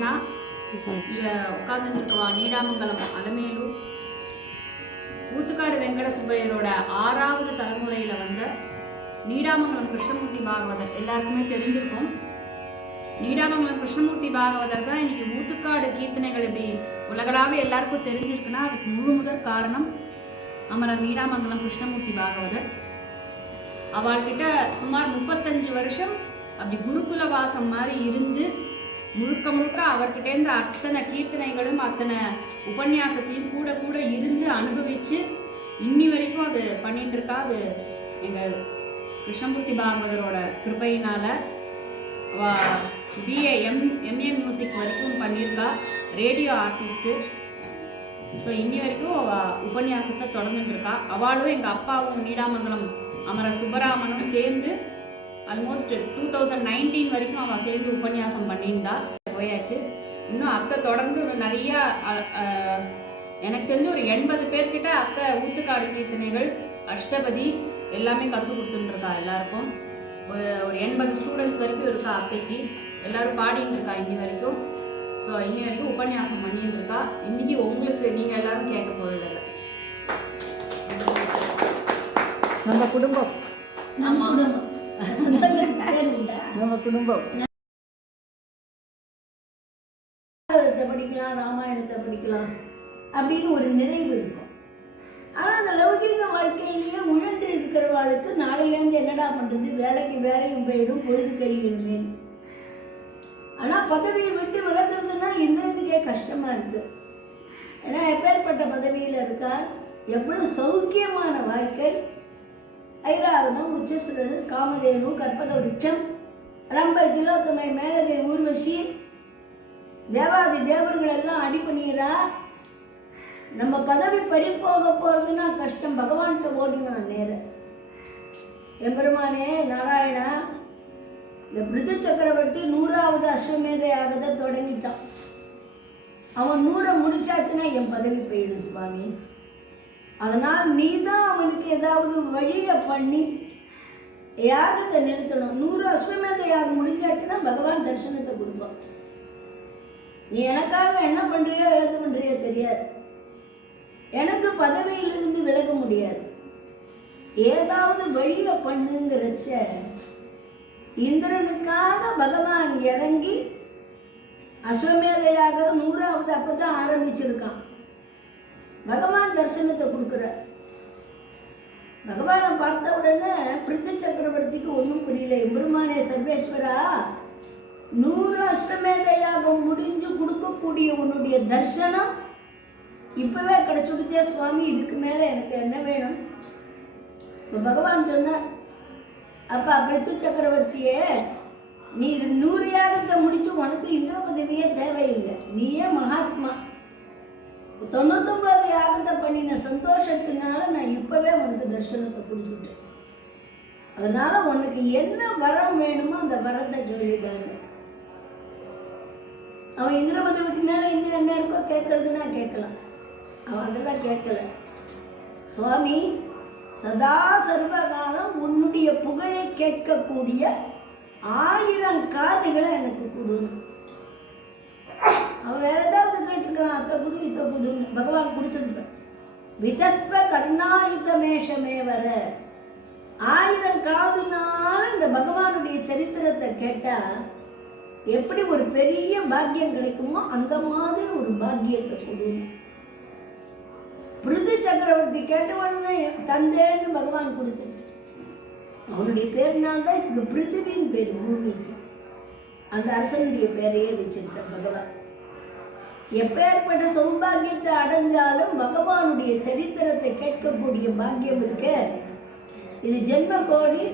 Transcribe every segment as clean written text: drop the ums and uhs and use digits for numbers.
கிருஷ்ணா. இங்கே உட்காந்துருக்கவா நீடாமங்கலம் அலமேலூர் ஊத்துக்காடு வெங்கட சுப்பையரோட 6வது தலைமுறையில் வந்த நீடாமங்கலம் கிருஷ்ணமூர்த்தி பாகவதர் எல்லாருக்குமே தெரிஞ்சிருக்கும். நீடாமங்கலம் கிருஷ்ணமூர்த்தி பாகவதர் தான் இன்னைக்கு ஊத்துக்காடு கீர்த்தனைகள் இப்படி உலகளாவே எல்லாருக்கும் தெரிஞ்சிருக்குன்னா அதுக்கு முழு முதற் காரணம் அமரர் நீடாமங்கலம் கிருஷ்ணமூர்த்தி பாகவதர். அவள்கிட்ட சுமார் 35 வருஷம் அப்படி குருகுல வாசம் மாதிரி இருந்து முழுக்க முழுக்க அவர்கிட்டேருந்து அத்தனை கீர்த்தனைகளும் அத்தனை உபன்யாசத்தையும் கூட கூட இருந்து அனுபவித்து இன்னி வரைக்கும் அது பண்ணிட்டு இருக்கா. அது எங்கள் கிருஷ்ணமூர்த்தி பாகவதரோட கிருபையினால BA MA மியூசிக் வரைக்கும் பண்ணியிருக்கா, ரேடியோ ஆர்டிஸ்ட்டு. ஸோ இன்னி வரைக்கும் உபன்யாசத்தை தொடர்ந்துட்டு இருக்கா. அவளும் எங்கள் அப்பாவும் நீடாமங்கலம் அமரர் சுப்பராமனும் சேர்ந்து ஆல்மோஸ்ட் 2019 வரைக்கும் அவள் சேர்ந்து உபன்யாசம் பண்ணியிருந்தா. போயாச்சு. இன்னும் அத்தை தொடர்ந்து நிறையா எனக்கு தெரிஞ்சு ஒரு 80 பேர்கிட்ட அத்தை ஊத்துக்காடு கீர்த்தனைகள் அஷ்டபதி எல்லாமே கற்றுக் கொடுத்துட்டுருக்கா எல்லாருக்கும். ஒரு 80 ஸ்டூடெண்ட்ஸ் வரைக்கும் இருக்கா அத்தைக்கு. எல்லோரும் பாடின்னு இருக்கா இன்னி வரைக்கும். ஸோ இன்னி வரைக்கும் உபன்யாசம் பண்ணிட்டு இருக்கா. இன்னைக்கு உங்களுக்கு நீங்கள் எல்லாரும் கேட்க போகிறது நம்ம குடும்பம் நம்ம குடும்பம் படிக்கலாம், ராமாயணத்தை படிக்கலாம் அப்படின்னு ஒரு நிறைவு இருக்கும். ஆனால் அந்த லௌகிக வாழ்க்கையிலேயே உழன்று இருக்கிறவாளுக்கு நாளையிலேருந்து என்னடா பண்ணுறது, வேலையும் போயிடும், பொழுது கழியணுமே. ஆனால் பதவியை விட்டு விலகிறதுனா இந்திரனுக்கே கஷ்டமாக இருக்குது. ஏன்னா எப்பேற்பட்ட பதவியில் இருக்கார், எவ்வளோ சௌக்கியமான வாழ்க்கை. ஐராவதம், உச்சஸ்ரது, காமதேனு, கற்பக விருட்சம், ரம்ப, திலோத்தமை, மேலகை, ஊர்வசி, தேவாதி தேவர்கள் எல்லாம் அடி பண்ணிடுறா. நம்ம பதவி பறிப்போக போகிறதுனா கஷ்டம். பகவான்கிட்ட ஓடினான் நேர. எம்பெருமானே நாராயணா, இந்த பிருது சக்கரவர்த்தி 100வது அஸ்வமேத யாகத்தை தொடங்கிட்டான். அவன் 100 முடிச்சாச்சுன்னா என் பதவி போயிடும் சுவாமி. அதனால் நீ தான் அவனுக்கு ஏதாவது வழியை பண்ணி யாகத்தை நிறுத்தணும். 100 அஸ்வமேத யாகம் முடிஞ்சாச்சுன்னா பகவான் தரிசனத்தை கொடுப்பான். நீ எனக்காக என்ன பண்ணுறியோ ஏது பண்ணுறியோ தெரியாது. எனக்கு பதவியிலிருந்து விலக முடியாது. ஏதாவது வழியை பண்ணுங்கிறச்ச இந்திரனுக்காக பகவான் இறங்கி அஸ்வமேதையாக 100வது அப்போ தான் ஆரம்பிச்சிருக்கான். பகவான் தரிசனத்தை கொடுக்குற. பகவானை பார்த்த உடனே பிருத்தி சக்கரவர்த்திக்கு ஒன்றும் புரியல. எம்பெருமானே சர்வேஸ்வரா, 100 அஸ்வமேத யாகம் முடிஞ்சு கொடுக்கக்கூடிய உன்னுடைய தர்சனம் இப்பவே கிடைச்சுடுதே சுவாமி, இதுக்கு மேலே எனக்கு என்ன வேணும்? இப்போ பகவான் சொன்னார், அப்பா பிருத்து சக்கரவர்த்தியே, நீ 100 யாகத்தை முடிச்சு உனக்கு இந்திர பதவியே தேவையில்லை. நீயே மகாத்மா. 99 யாகத்தை பண்ணின சந்தோஷத்தினால நான் இப்பவே உனக்கு தர்சனத்தை கொடுத்துட்டேன். அதனால உனக்கு என்ன வரம் வேணுமோ அந்த வரத்தை கேளுடாங்க. அவன் இந்திர பதவிக்கு மேலே இன்னும் என்ன இருக்கோ கேட்கறதுன்னா கேட்கலாம். அவன் அதெல்லாம் கேட்கல. சுவாமி, சதா சர்வகாலம் உன்னுடைய புகழை கேட்கக்கூடிய 1000 காதுகளை எனக்கு கொடுன்னு. அவன் வேற ஏதாவது கேட்டுருக்கான், அத்தை குடு இத்த குடுன்னு. பகவான் கொடுத்துருப்பான். விதஸ்ப கர்ணாயுதமேஷமே வர 1000 காதுனால இந்த பகவானுடைய சரித்திரத்தை கேட்டால் எப்படி ஒரு பெரிய பாக்கியம் கிடைக்குமோ அந்த மாதிரி ஒரு பாக்கியத்தை கொடுன்னு. பிருது சக்கரவர்த்தி கேட்டவனே தந்தேன்னு பகவான் கொடுத்துட்டு, அவனுடைய பேர்னால்தான் இதுக்கு பிருத்திவின் பேர், பூமிக்கு. அந்த அரசனுடைய பேரையே வச்சிருக்க பகவான். எப்பேற்பட்ட சௌபாகியத்தை அடைஞ்சாலும் பகவானுடைய சரித்திரத்தை கேட்கக்கூடிய பாக்கியம் இருக்க, இது ஜென்ம கோடி.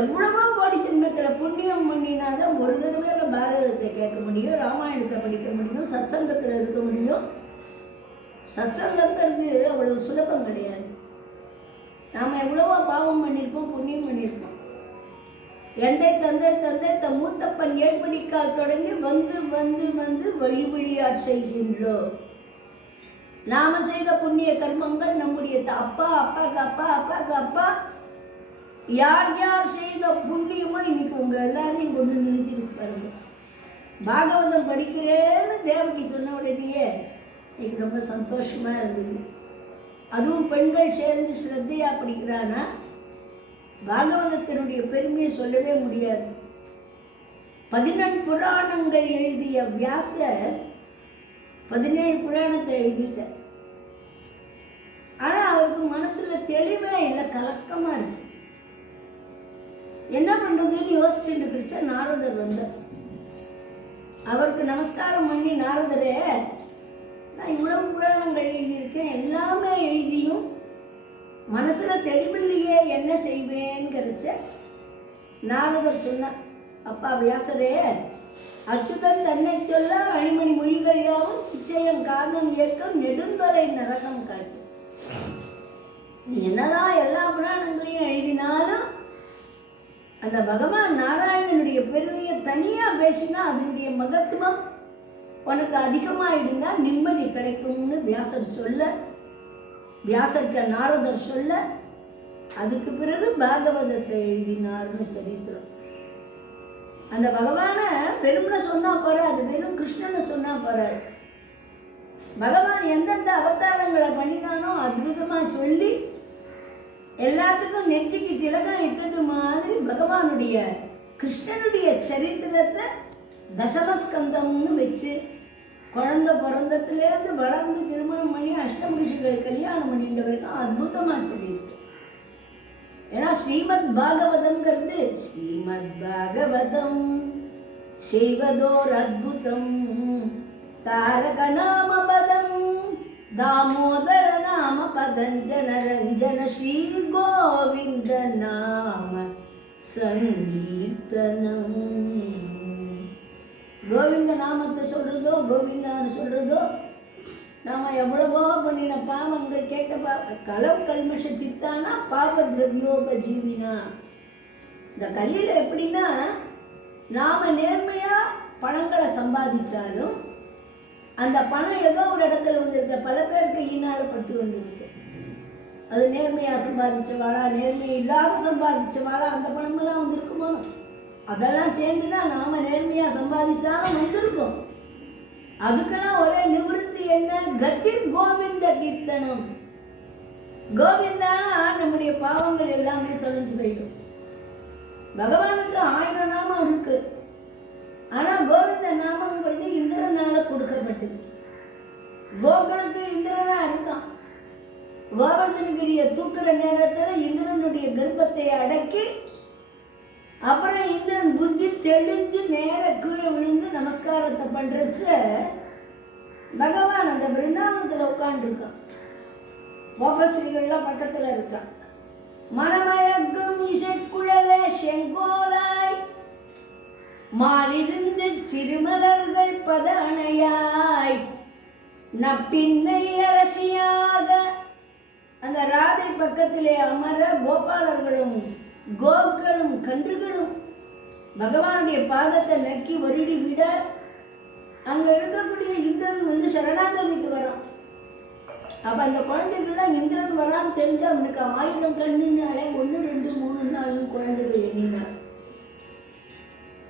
எவ்வளவோ கோடி ஜென்மத்தில் புண்ணியம் பண்ணினாதான் ஒரு தடவையில் பாகவதத்தை கேட்க முடியும், ராமாயணத்தை படிக்க முடியும், சத்சங்கத்தில் இருக்க முடியும். சத்சங்கங்கிறது அவ்வளவு சுலபம் கிடையாது. நாம் எவ்வளவோ பாவம் பண்ணியிருப்போம், புண்ணியம் பண்ணியிருப்போம். எந்தை தந்தை மூத்தப்பன் 7 படிக்கால் தொடங்கி வந்து வந்து வந்து வழி வழியாட் செய்கின்றோம். நாம செய்த புண்ணிய கர்மங்கள் நம்முடைய அப்பா அப்பாக்கு அப்பா அப்பாக்கு அப்பா யார் யார் செய்த புண்ணியமோ இன்னைக்கு உங்கள் எல்லாரையும் கொண்டு நிறுத்திட்டு பாருங்க. பாகவதம் படிக்கிறேன்னு தேவகி சொன்ன உடனேயே எனக்கு ரொம்ப சந்தோஷமா இருந்தது. அதுவும் பெண்கள் சேர்ந்து ஸ்ரத்தையா படிக்கிறானா பாகவதத்தினுடைய பெருமையை சொல்லவே முடியாது. 14 புராணங்கள் எழுதிய வியாசர் 17 புராணத்தை எழுதிட்டார். ஆனால் அவருக்கு மனசுல தெளிவே இல்லை, கலக்கமா இருக்கு. என்ன பண்றதுன்னு யோசிச்சுட்டு இருந்துச்சா நாரதர் வந்தார். அவருக்கு நமஸ்காரம் பண்ணி, நாரதரே, நான் இவ்வளவு புராணங்கள் எழுதியிருக்கேன், எல்லாமே எழுதியும் மனசுல தெளிவில்லையே, என்ன செய்வேங்கிறச்ச நாரதர் சொன்னார், அப்பா வியாசரே, அச்சுதன் தன்னை சொல்ல அழிமணி மொழிகள் யாவும் நிச்சயம் காரணம் ஏற்கும் நெடுந்தொலை நரகம் காட்டு. நீ என்னதான் எல்லா புராணங்களையும் எழுதினாலும் அந்த பகவான் நாராயணனுடைய பெருமையை தனியா பேசினா அதனுடைய மகத்துவம் உனக்கு அதிகமாயிடுனா நிம்மதி கிடைக்கும்னு வியாசர் சொல்ல, வியாசர்கிட்ட நாரதர் சொல்ல, அதுக்கு பிறகு பாகவதத்தை எழுதினார்னு சரித்திரம். அந்த பகவான பெரும்னு சொன்னா போற, அது வெறும் கிருஷ்ணனை சொன்னா போறாரு. பகவான் எந்தெந்த அவதாரங்களை பண்ணினானோ அத்புதமா சொல்லி எல்லாத்துக்கும் நெற்றிக்கு திலகம் இட்டது மாதிரி பகவானுடைய கிருஷ்ணனுடைய சரித்திரத்தை தசமஸ்கந்தம்னு வச்சு குழந்தை பிறந்தத்துலேருந்து வளர்ந்து திருமணம் பண்ணி அஷ்டமரிஷிகள் கல்யாணம் பண்ணிட்டு வரைக்கும் அற்புதமாக சொல்லியிருக்கு. ஏன்னா ஸ்ரீமத் பாகவதம்ங்கிறது ஸ்ரீமத் பாகவதம் செய்வதோர் அத்புதம் தாரக நாம பதம் தாமோதர நாம பதஞ்சன ரஞ்சன ஸ்ரீ கோவிந்த நாம சங்கீர்த்தனம். கோவிந்த நாமத்தை சொல்றதோ கோவிந்தான்னு சொல்றதோ நாம எவ்வளவோ பண்ணின பாவங்கள் கேட்ட கலவு கல்மஷ சித்தானா பாப திரவியோபஜீவினா. இந்த கல்லில் எப்படின்னா நாம நேர்மையா பணங்களை சம்பாதிச்சாலும் அந்த பணம் ஏதோ ஒரு இடத்துல வந்திருக்க, பல பேர் கையினால பட்டு வந்திருக்கு. அது நேர்மையா சம்பாதிச்சவாளா நேர்மை இல்லாத சம்பாதிச்சவாளா அந்த பணமெல்லாம் வந்திருக்குமோ? அதெல்லாம் சேர்ந்துனா நாம நேர்மையா சம்பாதிச்சாலும் வந்திருக்கும். அதுக்கெல்லாம் ஒரே நிவர்த்தி என்ன? கத்திர் கோவிந்த கீர்த்தனம். கோவிந்தானா நம்முடைய பாவங்கள் எல்லாமே தொலைஞ்சு போயிடும். பகவானுக்கு 1000 நாமம் இருக்கு. ஆனா கோவிந்த நாமங்கிறது இந்திரனால கொடுக்கப்பட்டது. கோகுலுக்கு இந்திரனா இருக்கான். கோவர்தனகிரியை தூக்குற நேரத்துல இந்திரனுடைய கர்ப்பத்தை அடக்கி அப்புறம் இந்திரன் புத்தி தெளிஞ்சு நேர கீழே விழுந்து நமஸ்காரத்தை பண்றச்ச பகவான் அந்த பிருந்தாவனத்துல உட்காந்துருக்கான். கோபஸ்ரீகள்லாம் பக்கத்துல இருக்கான். மனமயக்கும் இசைக்குழலே செங்கோலாய் மாலிருந்து சிறுமலர்கள் பத அணையாய் நப்பின்னை அரசியாக அந்த ராதை பக்கத்திலே அமர கோபாலர்களும் கோக்களும் கன்றுகளும் பகவானுடைய பாதத்தை நக்கி வருடி விட அங்க இருக்கக்கூடிய இந்திரன் வந்து சரணாகதிக்கு வரான். அப்ப அந்த குழந்தைகள்லாம் இந்திரன் வரான்னு தெரிஞ்சு அவனுக்கு 1000 கண்ணுனாலே 1 2 3 4 குழந்தைகள் எண்ணினார்.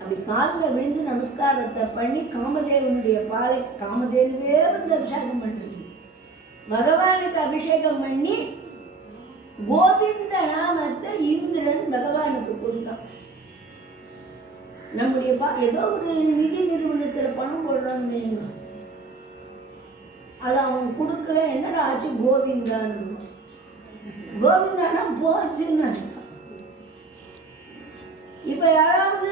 அப்படி காலில் விழுந்து நமஸ்காரத்தை பண்ணி காமதேவனுடைய பாலை காமதேவனே வந்து அபிஷேகம் பண்றது. பகவானுக்கு அபிஷேகம் பண்ணி கோவிந்த நாமத்தை இந்திரன் பகவானுக்கு கொடுத்தான். நம்முடைய ஏதோ ஒரு நிதி நிறுவனத்தில் பணம் போடுறான்னு அதை அவன் கொடுக்கல, என்னடா ஆச்சு? கோவிந்தான்னு. கோவிந்தானா போச்சுன்னு அர்த்தம். இப்ப யாராவது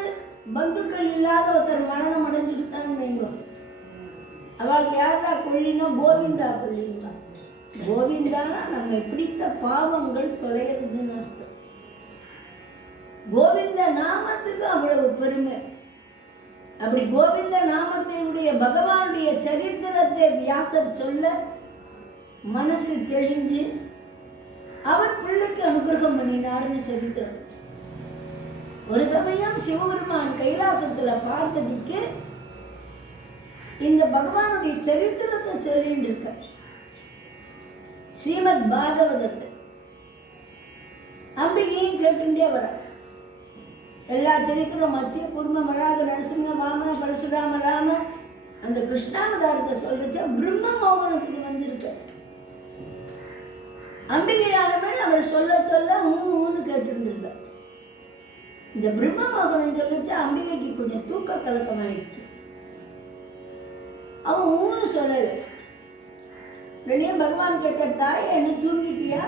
பந்துக்கள் இல்லாத ஒருத்தர் மரணம் அடைஞ்சுக்கிட்டான்னு வைங்க, அவளுக்கு யாரா கொள்ளினோ கோவிந்தா கொள்ளிங்களா. கோவிந்தானா நம்ம பிடித்த பாவங்கள் தொலைகிறதுன்னு அர்த்தம். கோவிந்த நாமத்துக்கு அவ்வளவு பெருமை. அப்படி கோவிந்த நாமத்தினுடைய பகவானுடைய சரித்திரத்தை வியாசர் சொல்ல மனசு தெளிஞ்சு அவர் பிள்ளைக்கு அனுகிரகம் பண்ணினார்னு சரித்திரம். ஒரு சமயம் சிவபெருமான் கைலாசத்துல பார்வதிக்கு இந்த பகவானுடைய சரித்திரத்தை சொல்லிட்டு இருக்கார். ஸ்ரீமத் பாகவதத்தை அம்பிகையும் கேட்டுட்டே வர எல்லா சரித்திரம் மத்ஸ்ய கூர்ம வராக நரசிங்க வாமன பரசுராம ராம அந்த கிருஷ்ணாவதாரத்தை சொல்றச்ச பிரம்ம மோகனத்துக்கு வந்திருக்க. அம்பிகையானவன் அவர் சொல்ல சொல்ல ஊன்னு கேட்டு இருந்தார். இந்த பிரம்ம மோகனம் சொல்லிச்சு அம்பிகைக்கு கொஞ்சம் தூக்க கலக்கம் ஆயிடுச்சு. அவன் ஊன்னு சொல்லலை. உடனே பகவான் கேட்ட, தாயை என்ன தூங்கிட்டியா?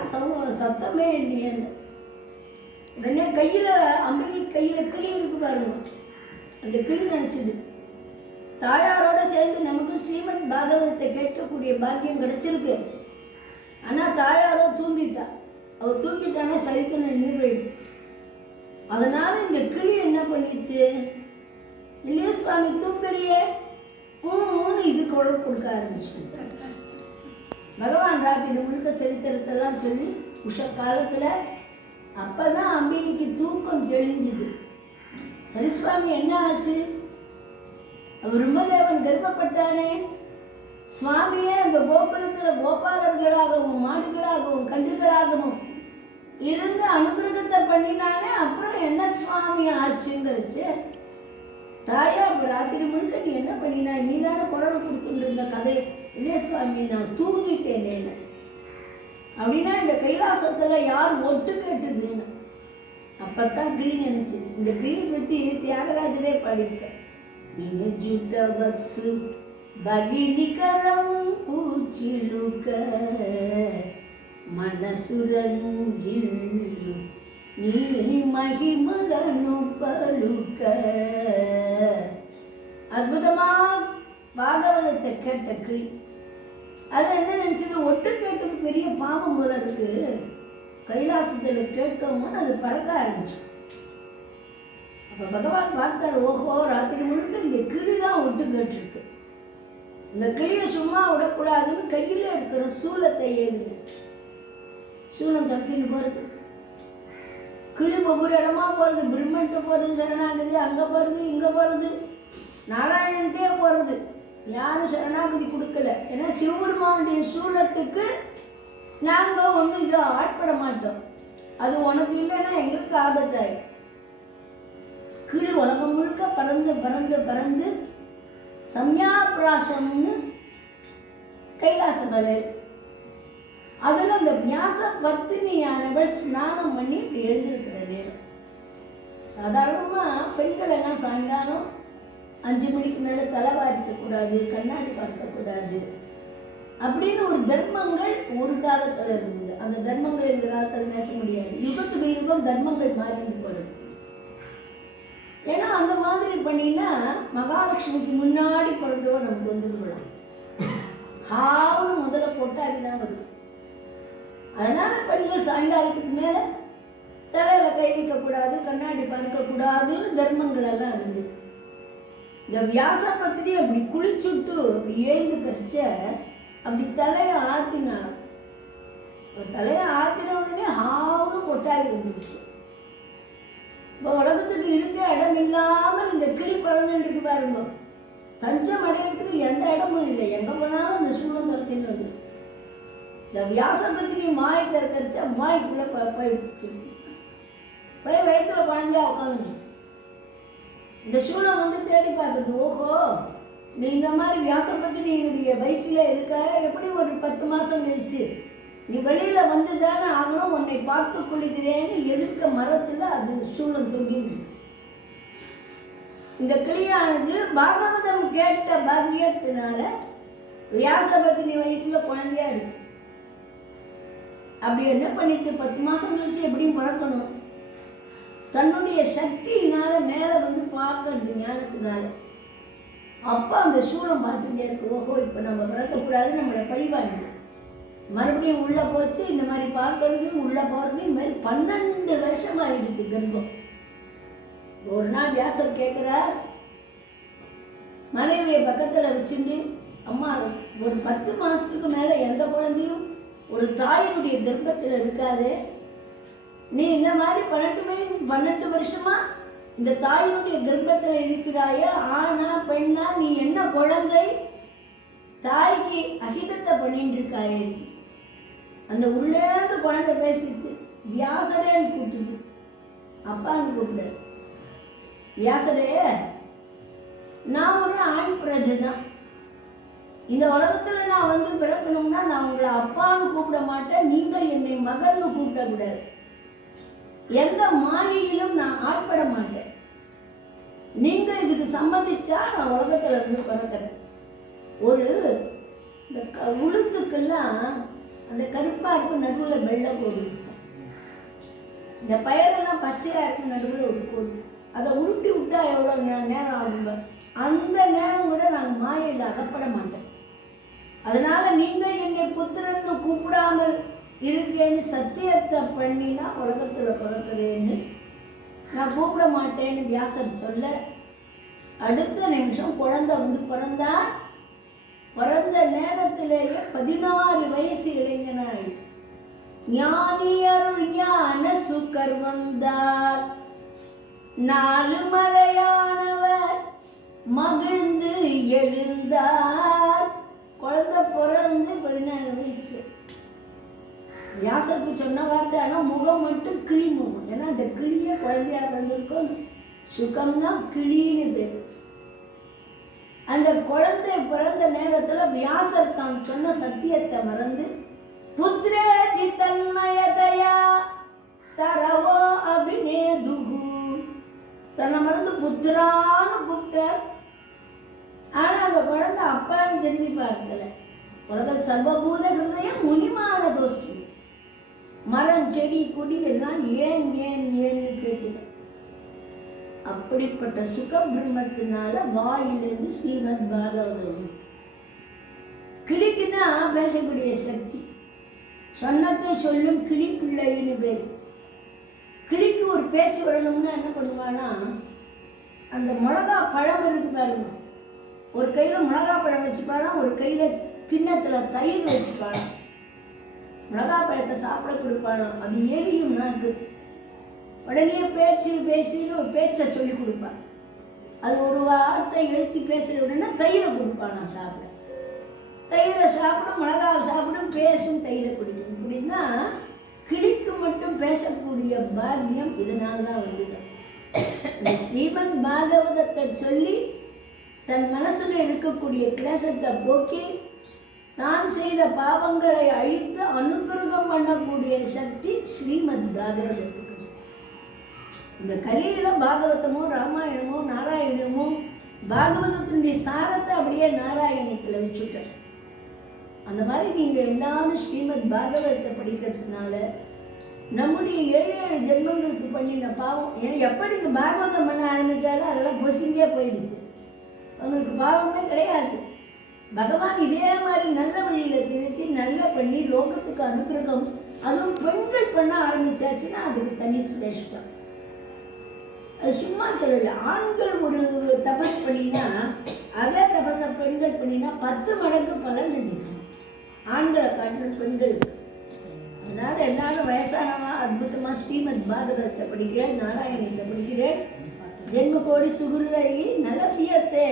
சத்தமே இல்லையன்னு. உடனே கையில் அம்பிகை கையில் கிளி இருக்கு பாருங்க, அந்த கிளி நினச்சிது தாயாரோட சேர்ந்து நமக்கு ஸ்ரீமத் பாகவதத்தை கேட்கக்கூடிய பாக்கியம் கிடைச்சிருக்கு. ஆனால் தாயாரோ தூங்கிட்டா. அவள் தூங்கிட்டான்னா சரித்திரம் நின்று போயிடும். அதனால இந்த கிளி என்ன பண்ணிட்டு, இல்லையே சுவாமி தூங்கலையே ஊன்னு இது குரல் கொடுக்க ஆரம்பிச்சு. பகவான் ராத்திரி முழுக்க சரித்திரத்தெல்லாம் சொல்லி உஷ காலத்தில் அப்போ தான் அம்பிகைக்கு தூக்கம் தெளிஞ்சுது. சரி சுவாமி என்ன ஆச்சு? அவர் பிரம்மதேவன் கர்ப்பப்பட்டானே, சுவாமியே அந்த கோகுலத்தில் கோபாலர்களாகவும் மாடுகளாகவும் கன்றுகளாகவும் இருந்து அனுகிரகத்தை பண்ணினானே, அப்புறம் என்ன சுவாமி ஆச்சுங்கிறச்சு. தாயா இப்போ ராத்திரி முழுக்க நீ என்ன பண்ணினா? நீ தானே குரல் கொடுத்துட்டு இருந்த கதை. இல்லை சுவாமி நான் தூங்கிட்டேனே அப்படின்னா இந்த கைலாசத்தில் யார் ஒட்டு கேட்டுதுன்னு அப்பத்தான் கிளி நினைச்சு. இந்த கிளியை பற்றி தியாகராஜரே பாடியிருக்க. இனுஜுட்ட வத்சு பகினிகரம் பூச்சிலுக்க மனசுரஞ்சில்லு நீ மகிமதனு பலுக்க. அற்புதமா பாகவதத்தை கேட்ட கிளி அது என்ன நினைச்சது? ஒட்டு கேட்டது பெரிய பாவம் போல இருக்கு, கைலாசத்தில் கேட்டோம்னு அது பறக்க ஆரம்பிச்சு. அப்ப பகவான் பார்த்தார், ஓஹோ ராத்திரி முழுக்க இந்த கிளி தான் ஒட்டு கேட்டிருக்கு. இந்த கிளியை சும்மா விடக்கூடாதுன்னு கையில் இருக்கிற சூலத்தை ஏவுது. சூலம் தடுத்துன்னு போறது. கிளி ஒவ்வொரு இடமா போறது. பிரம்மன்ட்டு போறது, சரணாகதி அங்கே போறது, இங்கே போறது, நாராயணன்ட்டே போறது. யாரும் சரணாகதி கொடுக்கல. ஏன்னா சிவபெருமானுடைய சூலத்துக்கு நாங்கள் ஒன்றும் இது ஆட்பட மாட்டோம். அது உனக்கு இல்லைன்னா எங்களுக்கு ஆபத்தாயிடும். கிளி உலகம் முழுக்க பறந்து பறந்து பறந்து சம்யாபிராசம்னு கைலாச மலை. அதில் அந்த வியாச பத்தினியானவள் ஸ்நானம் பண்ணி இப்படி எழுந்திருக்கிற நேரம். சாதாரணமாக பெண்கள் எல்லாம் சாயங்காலம் 5 மணிக்கு மேலே தலை வாரிக்கக்கூடாது, கண்ணாடி பார்க்கக்கூடாது அப்படின்னு ஒரு தர்மங்கள் ஒரு காலத்தில் இருந்தது. அந்த தர்மங்கள் இந்த காலத்தில் பேச முடியாது. யுகத்துக்கு யுகம் தர்மங்கள் மாறிட்டு போகிறது. ஏன்னா அந்த மாதிரி பண்ணினா மகாலட்சுமிக்கு முன்னாடி பிறந்தவோ நமக்கு வந்துவிடலாம். ஹாவுன்னு முதல்ல கொட்டாடி தான் வருது. அதனால பெண்கள் சாயங்காலத்துக்கு மேலே தலையில் கை வைக்கக்கூடாது, கண்ணாடி பார்க்கக்கூடாதுன்னு தர்மங்கள் எல்லாம் இருந்தது. இந்த வியாச பத்திரி அப்படி குளிச்சுட்டு அப்படி எழுந்து கழிச்ச அப்படி தலையை ஆற்றினாலும் தலையை ஆற்றின உடனே ஹாவுன்னு கொட்டாவி வந்துடுச்சு. இப்போ உலகத்துக்கு இருக்க இடம் இல்லாமல் இந்த கிளி பறந்துட்டு பாருங்க. தஞ்சம் அடையிறதுக்கு எந்த இடமும் இல்லை. எங்கே போனாலும் அந்த சூழல் துரத்தின்னு வந்து இந்த வியாச பத்திரி மாயை திறக்கரிச்சா மாய்க்குள்ளே போயிடுச்சு. போய் வயிற்றுல குழந்தையா உட்காந்துருச்சு. இந்த சூழல் வந்து தேடி பார்க்குறது. ஓஹோ நீ இந்த மாதிரி வியாசப்பத்தி நீ என்னுடைய வயிற்றில் இருக்க, எப்படி ஒரு 10 மாதம் கழிச்சு நீ வெளியில் வந்து தானே ஆகணும், உன்னை பார்த்து கொள்கிறேன்னு எதிர்க்க மரத்தில் அது சூழல் தொங்கிட்டு. இந்த கிளியானது பாகவதம் கேட்ட பாக்கியத்தினால வியாசபத்தினி வயிற்றில் குழந்தையா இருக்கு. அப்படி என்ன பண்ணிட்டு 10 மாதம் கழிச்சு எப்படியும் பிறக்கணும். தன்னுடைய சக்தியினால மேலே வந்து பார்க்கறது ஞானத்தினால. அப்போ அந்த சூழம் பார்த்துட்டே இருக்கு. ஓஹோ இப்போ நம்ம பிறக்கக்கூடாது, நம்மளை பழிவாங்க. மறுபடியும் உள்ளே போச்சு. இந்த மாதிரி பார்க்கறது, உள்ளே போகிறது, இந்த மாதிரி 12 வருஷம் ஆயிடுச்சு கர்ப்பம். ஒரு நாள் வியாசர் கேட்குறார், மனைவியை பக்கத்தில் வச்சுட்டு, அம்மா ஒரு 10 மாதத்துக்கு மேலே எந்த குழந்தையும் ஒரு தாயினுடைய கர்ப்பத்தில் இருக்காதே, நீ இந்த மாதிரி 12 வருஷமா இந்த தாயினுடைய கர்ப்பத்தில் இருக்கிறாயா, ஆனா பெண்ணா, நீ என்ன குழந்தை, தாய்க்கு அகிதத்தை பண்ணிட்டு இருக்காயே. அந்த உள்ளேருந்து குழந்தை பேசிட்டு வியாசரேன்னு கூப்பிட்டுது, அப்பான்னு கூப்பிட்டாரு. வியாசரே, நான் ஒரு ஆண் பிரஜை தான். இந்த உலகத்துல நான் வந்து பிறக்கணும்னா நான் உங்களை அப்பான்னு கூப்பிட மாட்டேன், நீங்கள் என்னை மகன்னு கூப்பிடக்கூடாது. எந்த மாயையிலும் நான் ஆட்பட மாட்டேன். நீங்க இதுக்கு சம்மதிச்சா நான் உலகத்துல இருந்து பிறக்கிறேன். ஒரு இந்த உளுத்துக்கெல்லாம் அந்த கருப்பா இருக்கும், நடுவில் வெள்ளை கோடு இருக்கும். இந்த பயிரெல்லாம் பச்சையா இருக்கும், நடுவில் ஒரு கோடு. அதை உருட்டி விட்டா எவ்வளோ நேரம் ஆகுங்க. அந்த நேரம் கூட நான் மாயையில் அகப்பட மாட்டேன். அதனால நீங்கள் என்னை புத்திரன்னு கூப்பிடாமல் இருக்கேன்னு சத்தியத்தை பண்ணினா உலகத்தில் பிறக்கிறேன்னு நான் கூப்பிட மாட்டேன்னு வியாசர் சொல்ல, அடுத்த நிமிஷம் குழந்தை வந்து பிறந்தார். பிறந்த நேரத்திலேயே 16 வயசு இளைஞனாயிட்டு ஞானி அருள் ஞான சுக்கர் வந்தார். 4 மறையானவர் மகிழ்ந்து எழுந்தார். குழந்தை பிறந்து 16 வயசு. வியாசருக்கு சொன்ன வார்த்தை, ஆனால் முகம் மட்டும் கிளி முகம். ஏன்னா அந்த கிளியே குழந்தையா பிறந்திருக்கும். சுகம்னா கிளின்னு பேர். அந்த குழந்தை பிறந்த நேரத்தில் வியாசர் தான் சொன்ன சத்தியத்தை மறந்து புத்திரேதி தன்மயதையா தரவோ அபிநேதுகு, தன்னை மறந்து புத்திரான்னு கூப்பிட்டார். ஆனால் அந்த குழந்தை அப்பான்னு திரும்பி பார்க்கல. உலக சர்வபூத ஹிருதயம் முனிமான தோஸ்மி, மரம் செடி கொடி எல்லாம் ஏன் ஏன் ஏன்னு கேட்டுதான். அப்படிப்பட்ட சுக பிரம்மத்தினால வாயிலிருந்து ஸ்ரீமத் பாகவதம். கிளிக்கு தான் பேசக்கூடிய சக்தி. சொன்னத்தை சொல்லும் கிளி பிள்ளைன்னு பேர். கிளிக்கு ஒரு பேச்சு வரணும்னா என்ன பண்ணுவானா, அந்த மிளகா பழம் இருக்கு பாருங்க, ஒரு கையில் மிளகா பழம் வச்சுப்பானா, ஒரு கையில் கிண்ணத்தில் தயிர் வச்சுப்பானா. மிளகா பழத்தை சாப்பிட கொடுப்பானா, அது எரியும் நாக்கு. உடனே பேச்சுன்னு ஒரு பேச்சை சொல்லி கொடுப்பான். அது ஒரு வார்த்தை எழுத்தி பேசுகிற உடனே தயிரை கொடுப்பானா சாப்பிட. தயிரை சாப்பிடும், மிளகாவை சாப்பிடும், பேசும், தயிரை குடிக்கும். இப்படின்னா கிளிக்கு மட்டும் பேசக்கூடிய பாக்கியம் இதனால தான் வந்தது. இந்த ஸ்ரீமத் பாகவதத்தை சொல்லி தன் மனசுல இருக்கக்கூடிய கிளேசத்தை போக்கி தான் செய்த பாவங்களை அழித்து அனுகிரகம் பண்ணக்கூடிய சக்தி ஸ்ரீமத் பாகவதத்துக்கு. இந்த கலியில பாகவதமோ ராமாயணமோ நாராயணமோ பாகவதத்தினுடைய சாரத்தை அப்படியே நாராயணத்தில் வச்சுட்டேன். அந்த மாதிரி நீங்கள் எல்லாரும் ஸ்ரீமத் பாகவதத்தை படிக்கிறதுனால நம்முடைய 7 ஜென்மங்களுக்கு பண்ணின பாவம், ஏன்னா எப்போ நீங்கள் பாகவதம் பண்ண ஆரம்பித்தாலும் அதெல்லாம் பொசிங்கே போயிடுச்சு. உங்களுக்கு பாவமே கிடையாது. பகவான் இதே மாதிரி நல்ல வழியில் திருத்தி நல்லா பண்ணி லோகத்துக்கு அனுகிரகம், அதுவும் பெண்கள் பண்ண ஆரம்பிச்சாச்சுன்னா அதுக்கு தனி சிரேஷ்டம். அது சும்மா சொல்லலை. ஆண்கள் ஒரு தபஸ் பண்ணினா அதே தபஸை பெண்கள் பண்ணினா 10 மடங்கு பலன் செஞ்சிருக்கணும் ஆண்களை காட்டிலும் பெண்களுக்கு. அதனால எல்லாரும் வயசானவா அற்புதமாக ஸ்ரீமத் பாகவதத்தை படிக்கிறேன், நாராயணத்தை படிக்கிறேன். ஜென்ம கோடி சுகுருளை நலப்பியத்தே,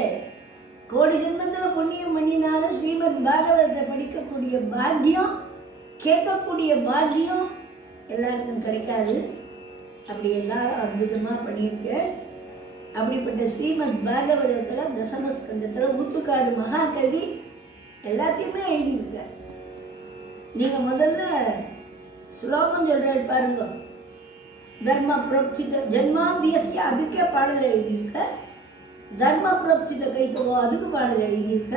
கோடி ஜென்மத்தில் புண்ணியம் பண்ணினாலும் ஸ்ரீமத் பாகவதத்தை படிக்கக்கூடிய பாக்கியம், கேட்கக்கூடிய பாக்கியம் எல்லாருக்கும் கிடைக்காது. அப்படி எல்லாரும் அற்புதமாக பண்ணியிருக்கேன். அப்படிப்பட்ட ஸ்ரீமத் பாகவதத்தில் தசமஸ்கந்தத்தில் ஊத்துக்காடு மகாகவி எல்லாத்தையுமே எழுதியிருக்கார். நீங்கள் முதல்ல ஸ்லோகம் சொல்கிறாள் பாருங்க, தர்ம புரோக்ஷித ஜென்மாந்தியசிய, அதுக்கே பாடல் எழுதியிருக்க. தர்ம புரோக்ஷித கைத்தவோ, அதுக்கு பாடல் எழுதியிருக்க.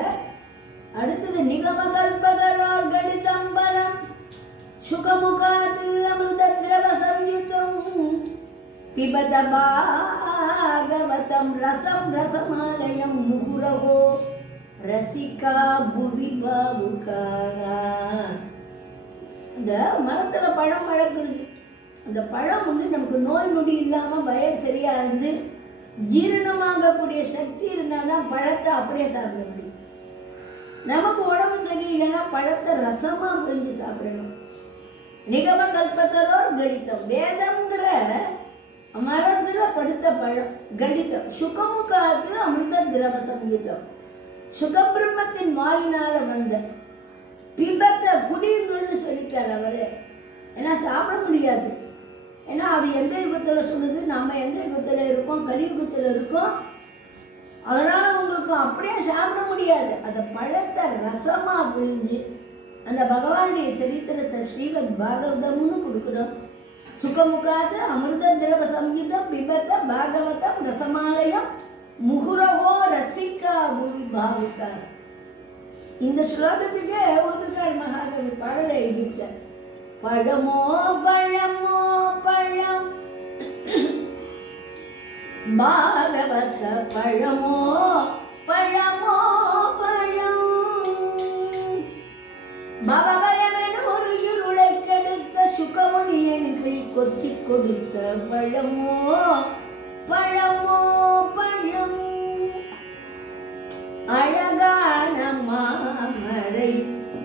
அடுத்தது நிகமகல்பதரால் கணிதம்பலம் சுகமுகாது அமிர்த திரவ சம்யுதம் பிபத பாகவதம் ரசம் ரசமாலயம் முகுரவோ ரசிகா புவி பாவுகாரா. அந்த மரத்தில் பழம் வளர்க்குறது, அந்த பழம் வந்து நமக்கு நோய் நொடி இல்லாமல் வயது சரியாக இருந்து ஜீரணமாகக்கூடிய சக்தி இருந்தால் தான் பழத்தை அப்படியே சாப்பிட முடியும். நமக்கு உடம்பு சரியில்லைன்னா பழத்தை ரசமாக புரிஞ்சு சாப்பிடணும். நிகம கல்பத்தரோர் கணிதம், வேதம்ங்கிற மரத்தில் படுத்த பழம் கணிதம். சுகமுகாது அமிர்த திரவ சங்கீதம், சுகபிரம்மத்தின் வாயினால வந்த பிபத்தை குடியுங்கள்னு சொல்லிட்டார் அவரு. ஏன்னா சாப்பிட முடியாது. ஏன்னா அது எந்த யுகத்தில் சொல்லுது, நம்ம எந்த யுகத்தில் இருக்கோம், கலியுகத்தில் இருக்கோம். அதனால் உங்களுக்கு அப்படியே சாப்பிட முடியாது. அந்த பழத்தை ரசமாக பிழிஞ்சு அந்த பகவானுடைய சரித்திரத்தை ஸ்ரீமத் பாகவதம்னு கொடுக்குறோம். சுகமுகாத அமிர்த திரவ சங்கீதம் பிபத்த பாகவதம் ரசமாலயம் முகுரவோ ரசிகா பூமி பாவுக்கா. இந்த ஸ்லோகத்துக்கு ஊத்துக்காடு மகாகவி பாடலை எழுதியிருக்க. பழமோ பழமோ பழம் பாகவத பழமோ பழமோ பழம் பவபயமென ஒரு இருளை கெடுத்த சுகமுனியன்களை கொத்தி கொடுத்த பழமோ பழமோ பழம் அழகான மாமரை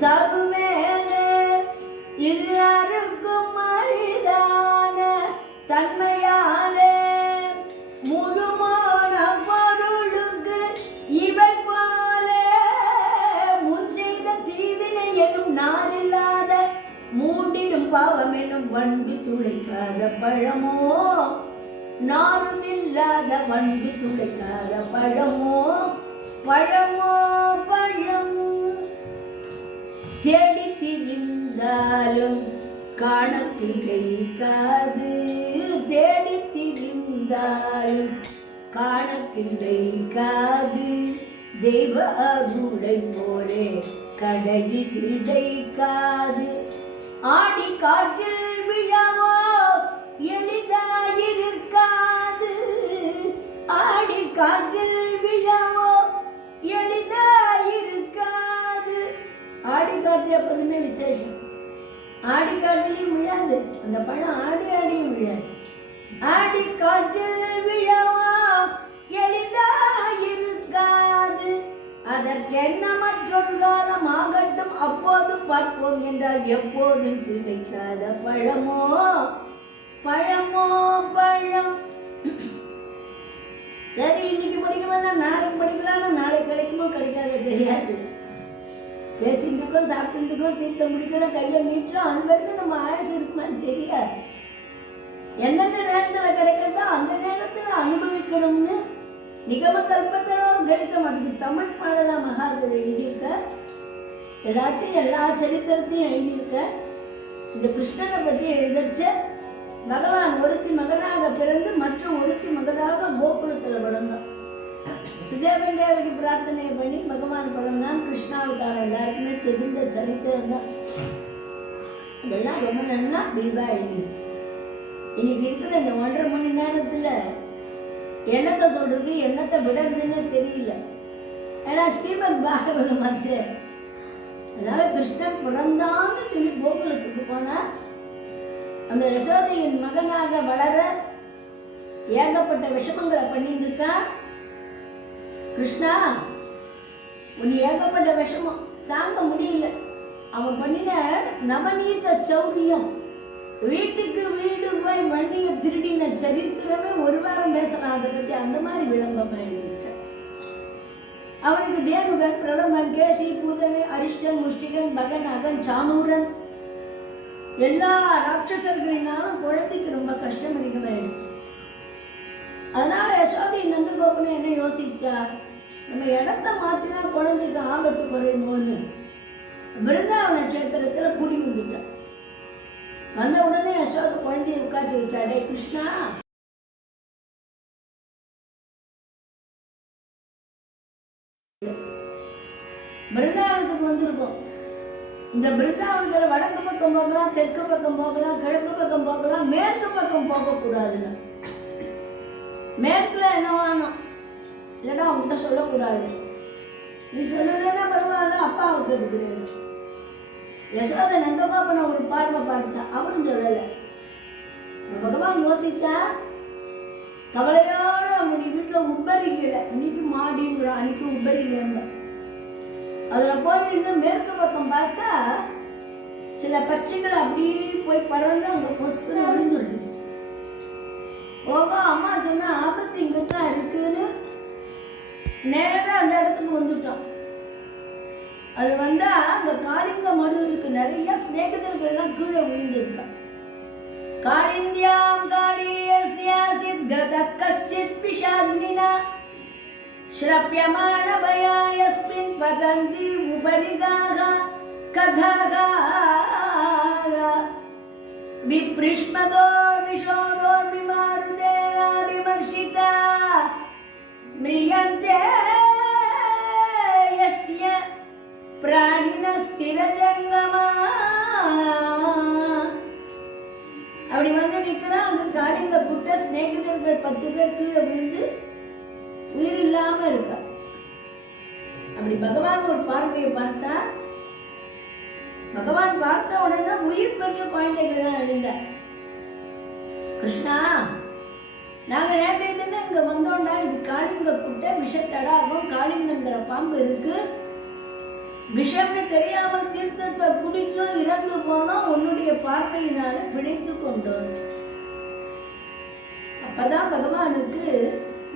தருமேலே இது அருக்கும் அரிதான தன்மையாலே முழுமான பொருளுக்கு இவை போலே முன் செய்த தீவினை எனும் நாரில்லாத மூண்டிடும் பாவம் எனும் வண்டு துளைக்காத பழமோ நாரும் இல்லாத வண்டு துளைக்காத பழமோ பழமோ பழம் தேடி திரிந்தாலும் காண கிடைக்காது தேடி திரிந்தாலும் காண கிடைக்காது தெய்வ அருளை போலே கடையில் கிடைக்காது ஆடி காற்றில் விழவோ எளிதாயிருக்காது ஆடி காற்றில் விழவோ எளிதாயிருக்காது. ஆடி காற்று எப்போதுமே விசேஷம். ஆடி காற்றிலையும் விழாது அந்த பழம், ஆடி ஆடியும் விழாது. ஆடி காற்றில் விழவோ எளிதாயிருக்காது அதற்கென்ன மற்றொரு காலம் ஆகட்டும் அப்போது பார்ப்போம் என்றால் எப்போதும் கிடைக்காத பழமோ பழமோ பழம். சரி, இன்னைக்கு படிக்க வேண்டாம், நாளைக்கு படிக்கலாம்னா நாளைக்கு கிடைக்குமோ கிடைக்காத தெரியாது. பேசிட்டு இருக்கோம், சாப்பிட்டு இருக்கோம், தீர்த்த முடிக்கணும், கையை நீட்டுறோம், அது வரைக்கும் நம்ம ஆயுசு இருக்குமான்னு தெரியாது. எந்தெந்த நேரத்தில் கிடைக்கிறதோ அந்த நேரத்தில் அனுபவிக்கணும்னு நிகம கல்பத்தனோர் கணிதம். அதுக்கு தமிழ் பாடலாம் மகாகவி எழுதியிருக்க. எல்லாத்தையும் எல்லா சரித்திரத்தையும் எழுதியிருக்க. இந்த கிருஷ்ணனை பற்றி எழுதச்ச பகவான் ஒருத்தி மகனாக பிறந்து மற்ற ஒருத்தி மகனாக கோகுலத்தில் பிறந்தான். சுதேவன் தேவகி பிரார்த்தனை பண்ணி பகவான் பிறந்தான். கிருஷ்ணாவதாரம் எல்லாருக்குமே தெரிந்த சரித்திரம் தான். இதெல்லாம் ரொம்ப நல்லா விரிவாக எழுதியிருக்கு. இன்னைக்கு இருக்கிற இந்த 1.5 மணி நேரத்தில் என்னத்தை சொல்றது என்னத்தை விடுறதுன்னு தெரியல. ஏன்னா ஸ்ரீமத் பாகவதம் ஆச்சு. அதனால கிருஷ்ணன் பிறந்தான்னு சொல்லி கோகுலத்துக்கு போனா அந்த யசோதையின் மகனாக வளர ஏகப்பட்ட விஷமங்களை பண்ணிட்டு இருக்கா. கிருஷ்ணா, உன் ஏகப்பட்ட விஷமம் தாங்க முடியல. அவன் பண்ணின நவநீத சௌரியம், வீட்டுக்கு வீடு போய் வண்டியை திருடின சரித்திரமே ஒரு வாரம் பேசலாம் அதை பற்றி. அந்த மாதிரி விளம்பரம் எழுதியிருக்க. அவனுக்கு தேவகன், பிரதமன், கேசி, பூதனை, அரிஷ்டன், முஷ்டிகன், பகன், அகன், சானூரன் எல்லா ராட்சசர்களினாலும் குழந்தைக்கு ரொம்ப கஷ்டம் அதிகமாயிடுச்சு. அதனால யசோதை நந்தகோபுரம் என்ன யோசிச்சா, நம்ம இடத்த மாத்தினா குழந்தைக்கு ஆபத்து குறையும் போது பிருந்தாவன கஷேத்திரத்தில் குடி வந்துட்டான். வந்த உடனே யசோதை குழந்தைய உட்காந்து வச்சாடே கிருஷ்ணா, பிருந்தாவனத்துக்கு வந்திருக்கோம். இந்த பிருந்தாவனத்தில் வடக்கு பக்கம் போகலாம், தெற்கு பக்கம் போகலாம், கிழக்கு பக்கம் போகலாம், மேற்கு பக்கம் போகக்கூடாதுன்னு. மேற்குல என்ன வேணும் இல்லைன்னா அவங்ககிட்ட சொல்லக்கூடாது. நீ சொல்லலைன்னா பரவாயில்ல, அப்பாவுக்கு எடுக்கிறேன். யசோதை நந்தகோபனை ஒரு பார்வை பார்த்தா, அவரும் சொல்லலை. பகவான் யோசிச்சா, கவலையோட அவனுடைய வீட்டில் உப்பரிக்கலை. இன்னைக்கு மாடிங்கிறான், அன்னைக்கு உப்பரிக்கல. அதில் போய் நின்று மேற்கு பக்கம் பார்த்தா சில பட்சிகள் அப்படியே போய் பறந்து அங்கே பொசுக்குன்னு விழுந்துருக்கு. ஓகோ, அம்மா சொன்னா ஆபத்து இங்கே தான் இருக்குன்னு நேராக அந்த இடத்துக்கு வந்துட்டோம். அது வந்தால் அங்கே காளிங்க மடு இருக்கு, நிறைய ஸ்நேகிதர்கள்லாம் கீழே விழுந்துருக்கா. காளிந்தியாம் ततः कश्चित् पिशाग्निना श्रप्यमाणभया यस्मिन् पतन्ति उपरिगाः कथाः विपृष्मदोर्विशोदोर्विमारुतेन विमर्शिता म्रियन्ते यस्य प्राणिनः स्थिरजङ्गमा. அப்படி வந்து நிற்கிறான். அது காளிங்க குட்ட சிநேகிதர்கள் 10 பேர் கீழே விழுந்து உயிர் இல்லாம இருக்கா. அப்படி பகவான் ஒரு பார்வையை பார்த்தா, பகவான் பார்த்த உடனே உயிர் பெற்ற குழந்தைகள் தான் எழுந்தார். கிருஷ்ணா, நாங்க நேற்றைய தினம் இங்க வந்தோம்டா, இது காளிங்க குட்ட விஷத்தடாகம், காளிங்கங்கிற பாம்பு இருக்கு, விஷம்னு தெரியாமல் தீர்த்தத்தை குடிச்சோம், இறந்து போனோம், உன்னுடைய பார்வையினால பிடித்து கொண்டோம். அப்பதான் பகவானுக்கு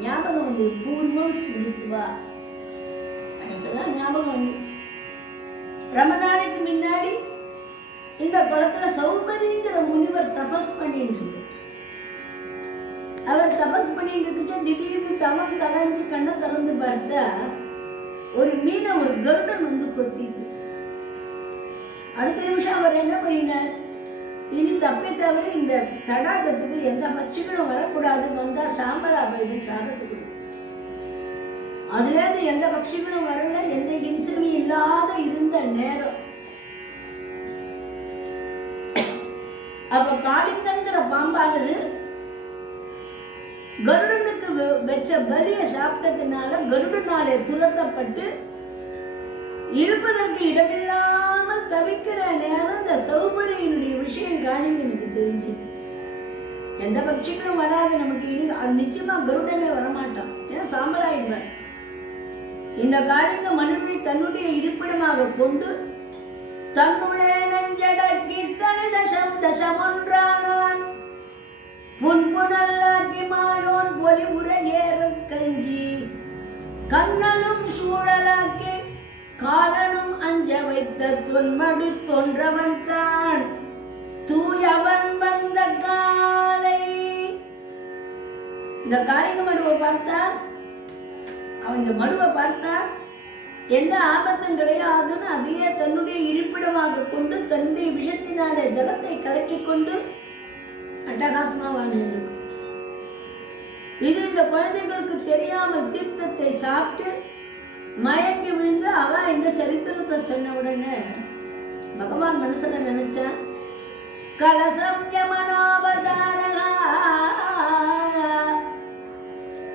ஞாபகம் வந்து பூர்வம் ஸ்மிருத்வா அதெல்லாம் ஞாபகம் வந்து ரொம்ப நாளைக்கு முன்னாடி இந்த குளத்துல சௌபரிங்கிற முனிவர் தபஸ் பண்ணிட்டு இருக்கு. அவர் தபஸ் பண்ணிட்டு இருக்க திடீர்னு தவம் கலைஞ்சு கண்ணை திறந்து பார்த்தா ஒரு மீனை ஒரு கருடன் வந்து கொத்திட்டு. அடுத்த நிமிஷம் அவர் என்ன பண்ணினார், இனி தப்பை தவிர இந்த தடாகத்துக்கு எந்த பட்சிகளும் வரக்கூடாது, வந்தா சாம்பலா போயிடும் சாபத்துக்கு. அதுல எந்த பட்சிகளும் வரல, எந்த ஹிம்சமும் இல்லாத இருந்த நேரம். அப்ப காளிங்கங்கிற பாம்பானது கருடனுக்கு வச்ச பலிய சாப்பிட்டதுனால கருடனாலே துரத்தப்பட்டு இருப்பதற்கு இடமில்லாமல் தவிக்கிற நேரம் இந்த சௌபரியினுடைய விஷயம் காளிங்கனுக்கு தெரிஞ்சு. எந்த பட்சிகளும் வராது நமக்கு, அது நிச்சயமா கருடனே வரமாட்டான், ஏன்னா சாம்பலாயிடுவார். இந்த காளிங்க மனுவை தன்னுடைய இருப்பிடமாக கொண்டு தன்னுடைய நெஞ்சடக்கி தனி தசமொன்றானான் புன்புணல்லாக்கி மாயோன் பொலி உரையேறு கஞ்சி கண்ணலும் சூழலாக்கி காலனும் அஞ்ச வைத்த தொன்மடு தொன்றவன் தான் தூயவன் வந்த காலை. இந்த காளிங்க மடுவை பார்த்தா, அவன் இந்த மடுவை பார்த்தா எந்த ஆபத்தும் கிடையாதுன்னு அதையே தன்னுடைய இருப்பிடமாக கொண்டு தன்னுடைய விஷத்தினாலே ஜலத்தை கலக்கி கொண்டு அட்டகாசமா வாழ்ந்திருக்கும். இது இந்த குழந்தைகளுக்கு தெரியாமல் தீர்த்தத்தை சாப்பிட்டு மயங்கி விழுந்து அவ இந்த சரித்திரத்தை சொன்ன உடனே பகவான் மனசுல நினைச்சான், கலசம் யமனாவதாரகா,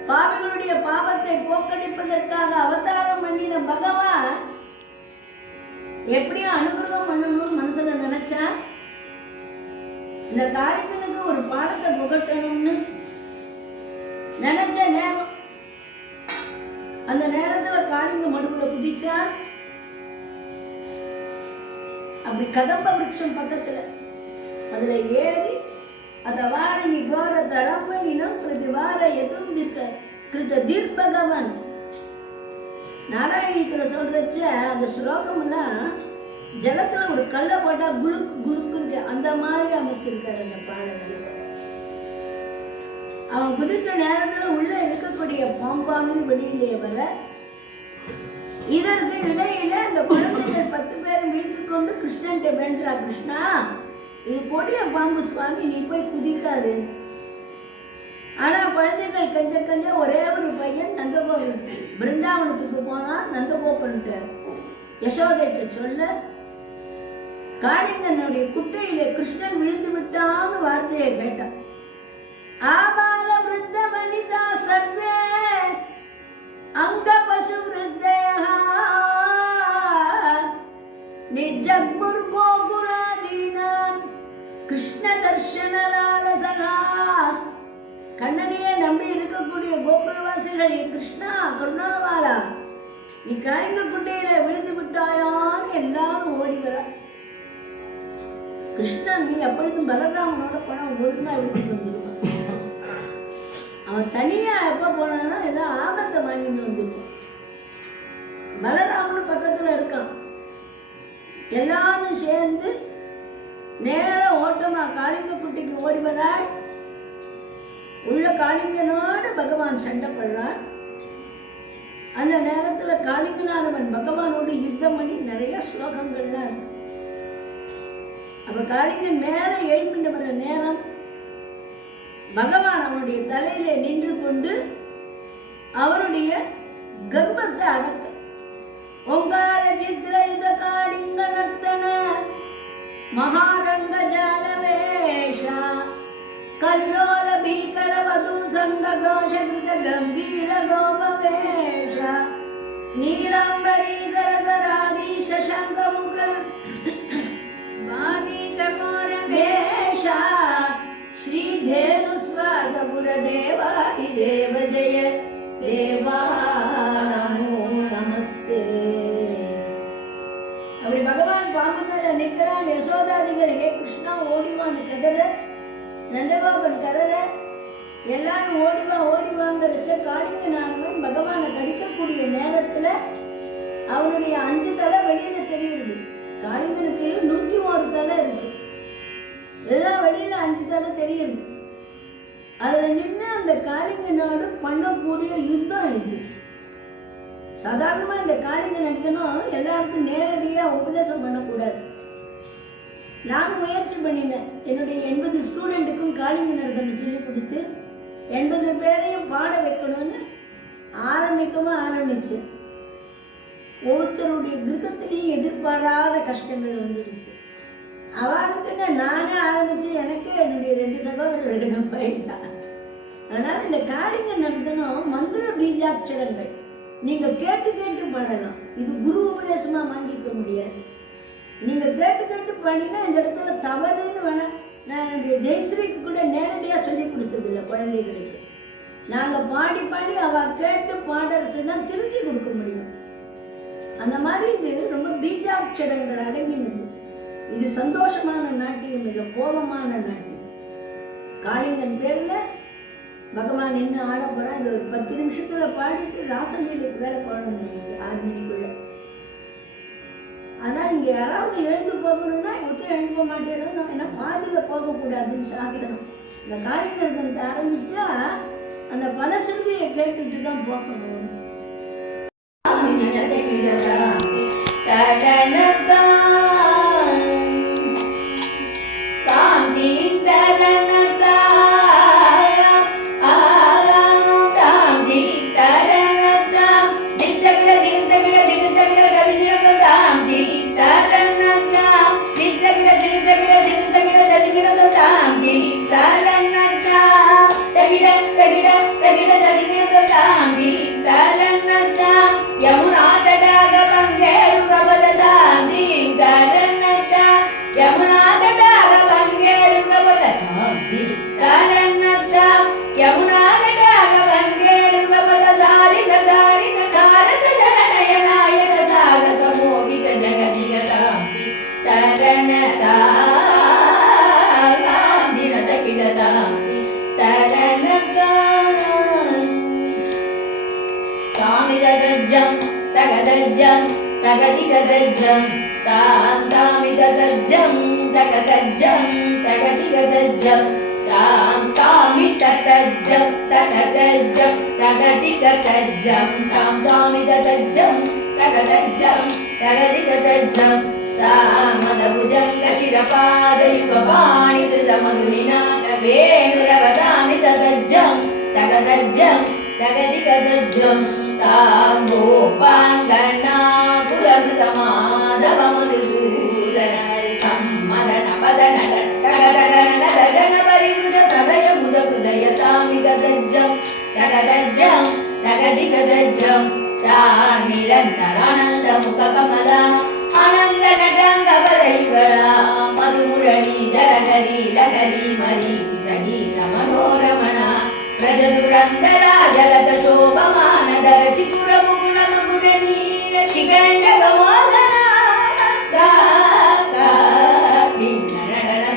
பாவிகளுடைய பாவத்தை போக்கடிப்பதற்காக அவதாரம் பண்ணின பகவான் எப்படியும் அனுகிரகம் பண்ணணும்னு மனசுல நினைச்சா. இந்த காளிங்கனுக்கு ஒரு பாடத்தை புகட்டணும்னு நினைச்ச நேரம், அந்த நேரத்துல காளிங்க மடுவுல குதிச்சா. அப்படி கதம்ப விருட்சம் பக்கத்துல அதுல ஏறி அத வாரணி கோர தரம்பணினம் பிரதிவார எதுவும் கிருத தீர்பகவன் நாராயணத்துல சொல்றச்ச அந்த ஸ்லோகம்லாம் ஜலத்துல ஒரு கல்லை போட்டா குளுக்கு குளுக்குன்னு அந்த மாதிரி அமைச்சிருக்காரு அந்த பாடல்கள். அவன் குதிச்ச நேரத்துல உள்ள இருக்கக்கூடிய பாம்பானது வெளியிலே வர, இதற்கு இடையில அந்த குழந்தைகள் 10 பேரும் விழித்துக் கொண்டு கிருஷ்ணன் வேண்டா, கிருஷ்ணா இது கொடிய பாம்பு சுவாமி, நீ போய் குதிக்காது. ஆனா குழந்தைகள் கஞ்ச ஒரே ஒரு பையன் நந்தகோபன் பிருந்தாவனத்துக்கு போனா, நந்தகோபன்ட்ட யசோதைட்ட சொல்ல காளிங்கனுடைய குட்டையிலே கிருஷ்ணன் விழுந்து விட்டான்னு வார்த்தையை கேட்டான். ஆபால விருத்த வனிதா சர்வே அங்க பசு விருத்தயா நிஜகுர் கோகுலாதீனான் கிருஷ்ண தர்ஷனலாலசகா. கண்ணனையே நம்பி இருக்கக்கூடிய கோகுலவாசிகள், கிருஷ்ணா கருணாவாலா நீ காளிங்க குட்டையில விழுந்து விட்டாயான்னு எல்லாரும் ஓடி வர. கிருஷ்ணன் நீ அப்பொழுதும் பலராமனோட பணம் ஒழுங்கா எடுத்துட்டு வந்துடுவான். அவன் தனியா எப்ப போனான்னா ஏதோ ஆபத்தை வாங்கிட்டு வந்துடுவான். பலராமன் பக்கத்துல இருக்கான். எல்லாரும் சேர்ந்து நேர ஓட்டமா காளிங்க குட்டிக்கு ஓடி வராள். உள்ள காளிங்கனோடு பகவான் சண்டை படுறான். அந்த நேரத்தில் காளிங்கனானவன் பகவானோடு யுத்தம் பண்ணி நிறைய ஸ்லோகங்கள்லாம் இருக்கு. அப்ப காளிங்கன் மேல எழுப்பிட்டு வர நேரம் பகவான் அவனுடைய தலையில நின்று கொண்டு அவருடைய கர்ப்பத்தை அடக்க ஓங்கார சித்ரயுத காளிங்க நர்த்தன மகாரங்க ஜாலவேஷா கல்லோல பீகர வது சங்க கோஷ கிருத கம்பீர கோபவேஷ நீலாம்பரி சரசராதி சசங்க முக வாசி சகோர வேஷ ஸ்ரீதேனு ஸ்வாசபுர தேவாதி தேவ ஜெய தேவா நமோ நமஸ்தே. அப்படி பகவான் பாம்புல நிற்கிறான். யசோதாதிகள் ஏ கிருஷ்ணா ஓடிவான் கதற, நந்தகோபன் கதற, எல்லாரும் ஓடிவாங்கிறச்ச காளிங்கனானவன் பகவானை கடிக்கக்கூடிய நேரத்துல அவனுடைய 5 தலை வெளியில தெரியுது. காளிங்கனுக்கு 101 தலை இருக்கு. இதெல்லாம் வெளியில 5 தலை தெரியுது. அதுல நின்று அந்த காளிங்கனோடு பண்ணக்கூடிய யுத்தம் இது. சாதாரணமா இந்த காளிங்க நடத்தணும் எல்லாருக்கும் நேரடியா உபதேசம் பண்ணக்கூடாது. நானும் முயற்சி பண்ணினேன். என்னுடைய 80 ஸ்டூடெண்ட்டுக்கும் காளிங்க நடத்தணும் சொல்லி கொடுத்து 80 பேரையும் பாட வைக்கணும்னு ஆரம்பிச்சேன். ஒவ்வொருத்தருடைய கிரகத்திலையும் எதிர்பாராத கஷ்டங்கள் வந்துடுச்சு. அவளுக்குன்னு நானே ஆரம்பிச்சு எனக்கே என்னுடைய 2 சகோதரர்கள் போயிட்டான். அதனால இந்த காளிங்க நடத்தணும் மந்திர பீஜாட்சரங்கள் நீங்க கேட்டு கேட்டு பாடலாம். இது குரு உபதேசமா வாங்கிக்க முடியாது. நீங்க கேட்டு பாடினா இந்த இடத்துல தவறுன்னு வேணா. நான் என்னுடைய ஜெயஸ்ரீக்கு கூட நேரடியாக சொல்லி கொடுத்ததில்லை குழந்தைகளுக்கு. நாங்கள் பாடி அவள் கேட்டு பாடுறச்சு தான் திருத்தி கொடுக்க முடியும். அந்த மாதிரி இது ரொம்ப பீஜாட்சரங்கள் அடங்கினது. இது சந்தோஷமான நாட்டியம் இல்லை, கோபமான நாட்டியம். காளிங்கன் பேரில் பகவான் என்ன ஆட போகிறான். இது ஒரு 10 நிமிஷத்தில் பாடிட்டு ராசலீலைக்கு வேற போகணும் நினைக்கிறேன் 6 மணிக்குள்ள. ஆனால் இங்கே யாராவது எழுந்து போகணும்னா ஒருத்தர் எழுந்து போக மாட்டேன்னு ஏன்னா பாதியில் போகக்கூடாதுன்னு சாஸ்திரம். இந்த காளிங்கத்தை ஆரம்பிச்சா அந்த பலசுருதியை கேட்டுட்டு தான் போகணும். தகதிகதஜ்ஜம் தாந்தாமிதஜ்ஜம் தகதஜ்ஜம் தகதிகதஜ்ஜம் தாந்தாமிதஜ்ஜம் தகதஜ்ஜம் தகதிகதஜ்ஜம் தாந்தாமிதஜ்ஜம் தகதஜ்ஜம் தகதிகதஜ்ஜம் தாமதபுஜங்க சிரபாதயுகபாணி திருதமதுனிநாத வேணுரவதாமிதஜ்ஜம் தகதஜ்ஜம் தகதிகதஜ்ஜம் தாங்கோபாங்கனா குலமிதமாதவ மதுசூதன சம்மதன பதன தகதகன நதன பரிபுர சதய முத ஹிருதய தாமிதஜ்ஜம் தகதஜ்ஜம் தகதிகதஜ்ஜம் நிரந்தரானந்த முக கமலா ஆனந்த நடாங்க பதயுகளா மதுமுரளீதர ஹரி லஹரி மரீதி சகீத மனோரமணா பிரஜதுரந்தரா ஜலத ಶೋಭಮಾನದರ ಚಿಗುರ ಮುಗುಳ ಮಗುಡ ನೀಲ ಶಿಖಂಡ ಗಮೋದನ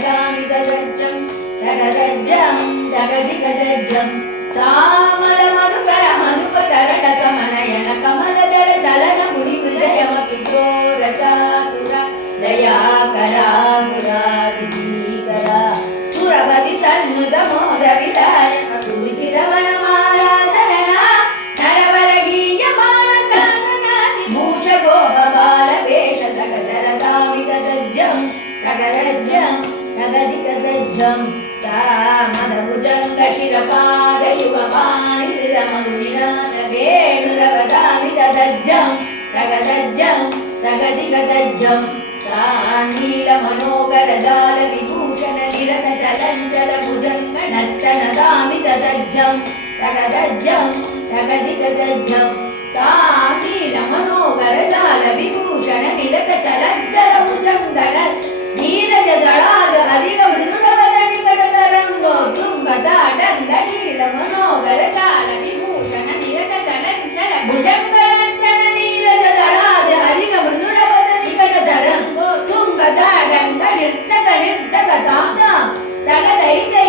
ಗಾಮಿದಜ್ಜಂ ತಗದಜ್ಜಂ ತಗದಿಗದಜ್ಜಂ ತಾಮಲ ಮಧುಕರ ಮಧುಪ ತರಳ ಸಮನಯನ ಕಮಲದಳ ಚಲನ ಮುನಿ ಹೃದಯಮ ಪ್ರಿಜೋರ ಚಾತುರ ದಯಾಕರ ಮುರಾದಿಕರ ಸುರವದಿ ತನ್ನುದ ಮೋದ ವಿದಾಯಕ தாமதபுஜங்க சிரபாதயுகபாணிதமதுநிராத வேணுரவதாமிததஜ்ஜம் தகதஜ்ஜம் தகதிகதஜ்ஜம் நீலமனோகரஜால விபூஷண நிரத ஜலஞ்சல புஜங்க நர்த்தனதாமிததஜ்ஜம் தகதஜ்ஜம் தகதிகதஜ்ஜம் நீலமனோகரஜால விபூஷண நிரத ஜலஞ்சல புஜங்க நீரஜ தளாத அதிக மிருதுளவத நிகடதரங்கோ துங்கதாடங்க நீலமனோகரஜால விபூஷண நிரத ஜலஞ்சல புஜங்க நர்த்தன நீரஜ தளாத அதிக மிருதுளவத நிகடதரங்கோ துங்கதாடங்க நிர்த்தக நிர்த்தக தாம் தகதைதை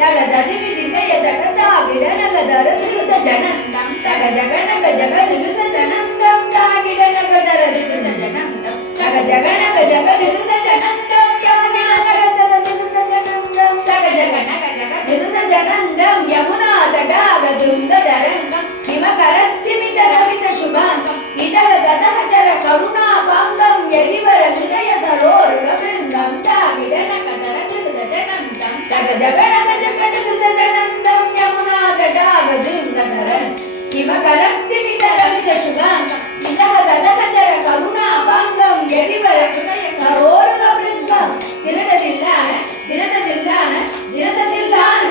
தகததிவிதிதய தகதாகிட நகதர திருத ஜனந்தம் தக ஜகநக ஜக நிருத ஜனந்தம் தாகிட நகதர திருத ஜனந்தம் தக ஜகநக ஜக நிருத ஜனந்தம் யாகிட நகதர திருத ஜனந்தம் தக ஜகநக ஜக நிருத ஜனந்தம் யமுனா தடாக துங்கதரங்கம் ஹிமகரஸ்திமித ரவித சுபாங்கம் இதக ததகச்சர கருணா பாங்கம் யதிவர ஹிருதய சரோருக பிருங்கம் தாகிட நகதர திருத ஜனந்தம் தக ஜகநக ஜகநகிருதஜனந்தம் யமுனா தடாக துங்கதரம் ஹிமகரஸ்திமித ரவித சுபாங்கம் இதக ததகச்சர கருணா பாங்கம் யதிவர ஹிருதய சரோருக பிருங்கம் தினததில்லான தினததில்லான தினததில்லான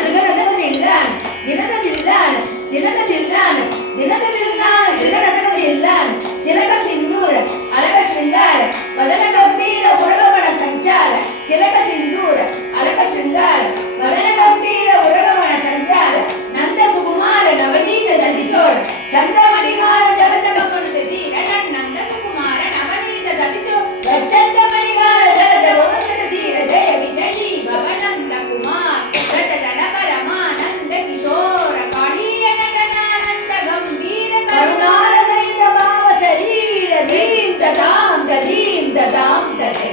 தினததில்லான தினததில்லான தினததில்லான தினததில்லான தினததில்லான திலக சிந்தூர அலக ஸ்ருங்கார வதன கம்பீர உலகமன சஞ்சார திலக சிந்தூர அலக ஸ்ருங்கார வதன கம்பீர உலகமன சஞ்சார நந்த சுகுமார நவநீத ததிச்சோர சந்திரமணிகார ஜலஜகமனு தீர நந்த சுகுமார நவநீத ததிச்சோர சந்திரமணிகார ஜலஜகமனு தீர ஜெய விஜயி பவநந்த குமார் ரஜ ஜனபரமானந்த கிஷோர காளிய நடனானந்த கம்பீர கருணார சைத பாவ சரீர தீம் ததாம் ததீம் ததாம் ததை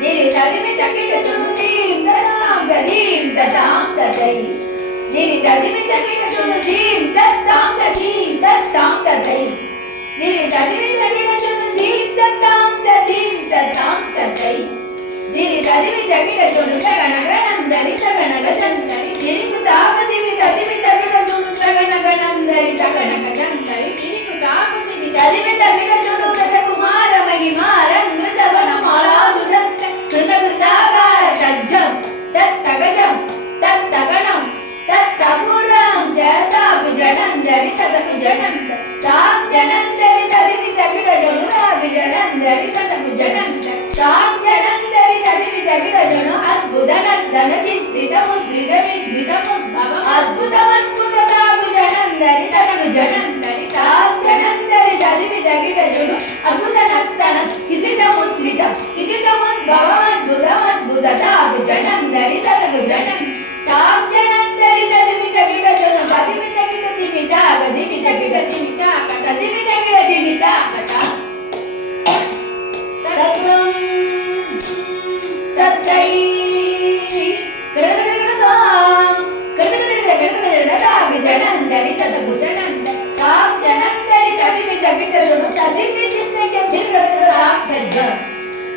திரி ததிமி தகிட சுடு தீம் ததாம் ததீம் ததாம் ததை திரி ததிமி தகிட சுடு தீம் ததாம் ததீம் ததாம் ததை திரி ததிமி தகிட சுடு தீம் ததாம் ததீம் ததாம் ததை திரி ததிமி தகிட சுடு தகனகனந்தரி தகனகனந்தரி திரிகு தாகதிமி ததிமி தகிட சுடு தகனகனந்தரி தகனகனந்தரி திரிகு தாகதிமி ததிமி தகிட சுடு பிரதகுமார மகிமாரம் கிருதவன மாலாதுரத்த கிருதகிருதாகார தஜ்ஜம் தத்தகஜம் தத்தகணம் தத்தகுரம் ஜதாகு ஜனந்தரி ததகு ஜனந்த தாம் ஜனந்தரி ததிமி தகிட சுடு தாகு ஜனந்தரி ததகு ஜனந்த தாம் ஜனந்தரி ததிமி தகிட சுடு அத்புத நர்த்தன சித்ரித முத்ரித வித்வித முத்பவ அத்புத அத்புத தாகு ஜனந்தரி ததகு ஜனந்தரி தாம் ஜனந்தரி ததிமி தகிட சுடு அத்புத நர்த்தன சித்ரித முத்ரித வித்வித முத்பவ அத்புத அத்புத தாகு ஜனந்தரி ததகு ஜனந்த தாம் ஜனந்தரி ததிமி தகிட சுடு பதிமி தகிட திமி தாக திமி தகிட திமி தாக ததிமி தகிட திமி தாக தத்வம் தத்தை கடகடகடதாம் கடகடகடகடகடகடதாக ஜனந்தரி ததகு ஜனந்த தாம் ஜனந்தரி ததிமி தகிட சுடு ததிமி தித்தய திருகடகடதாகஜம்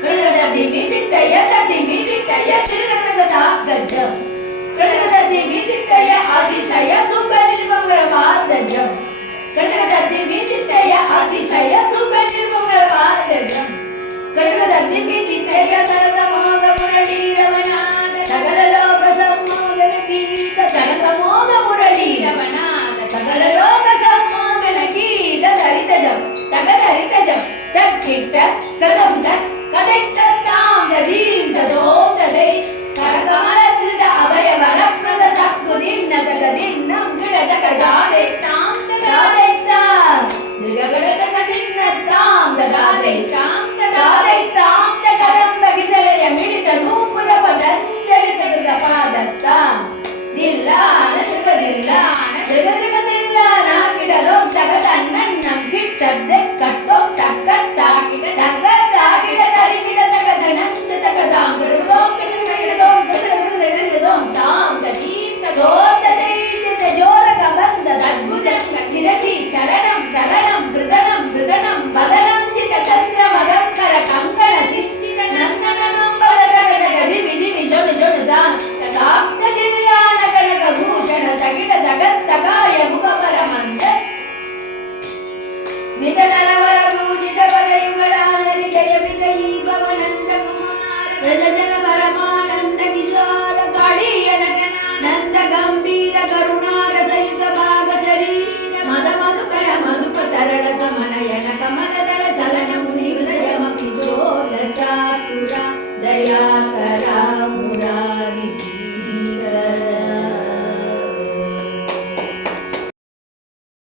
கடகடதிமி தித்தய ததிமி தித்தய திருகடகடதாகஜம் கடகடதிமி தித்தய அதிசய சுக நிர்மங்கரவாதஜம் கடகடதிமி தித்தய அதிசய சுக நிர்மங்கரவாதஜம் கடகடதிமி தித்தய சரதமோக முரளீரவநாத சகல லோக சம்மோகன கீத சரதமோக முரளீரவநாத சகல லோக சம்மோகன கீத ஹரிதஜம் தகதரிதஜம் தக்கிட்ட கதம் தத் கதைத்தத்தாம் ததீம் ததோம் ததை கரகமலத்ருத அபயவரப்ரத தக்குதின்ன தகதின்னம் கிடதக காதைத்தாம் தகாதைத்தாம் திருககடதகதின்னத்தாம் தகாதைத்தாம் தகாதைத்தாம் தகரம்பகிசலய மிடித நூபுர பதஞ்சலி தகிருத பாதத்தாம் தில்லான திருகதில்லான திருகதிருக